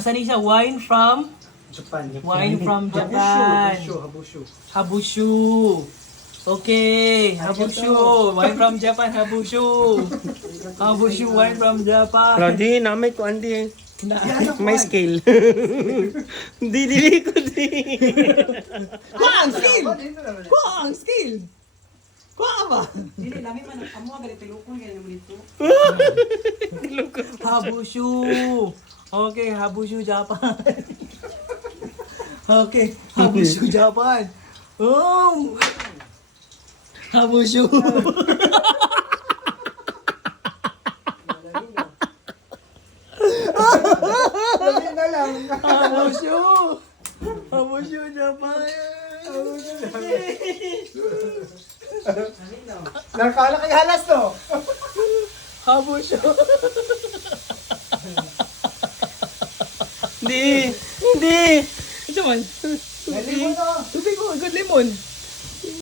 Saan siya? Wine from? Japan. Wine from Japan. Habushu. Habushu. Okay, Habushu. Wine from Japan, Habushu. Habushu, wine from Japan. Lodi, namay ko andi. May scale. Dili ko di. Kuha ang skill! Kuha ang skill! Kuha ba? Dili, lami man ang amo, galit tilukon, ganyan naman ito. Habushu. Okay, Habushu Japan. Okay, Habushu Japan. Oh! Habushu. Dali na lang. Habushu. Habushu Japan. Nakala kay halas to. Habushu. Hindi. Hindi. Ito man. Dali mo to. Tubig ko, good lemon.